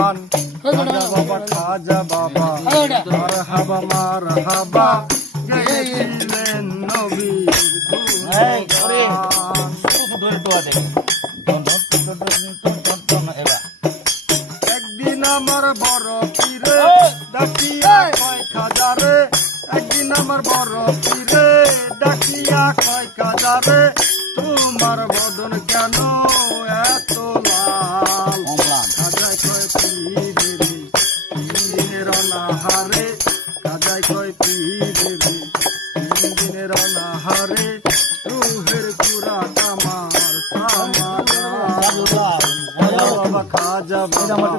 গান খাজা বাবা খাজা বাবা মার হাবা গেয়েছিলেন নবীর একদিন আমার বড় পীরে ডাকিয়া কয় খাজারে একদিন আমার বড় পীরে ডাকিয়া কয় খাজারে তোমার বদন কেন এত লাল খাজায় কয় পীরে রে তিন দিনের অনাহারে খাজায় কয় পীরে রে তিন দিনের অনাহারে রুহের পুরা কামার বাবা খাজা বাবা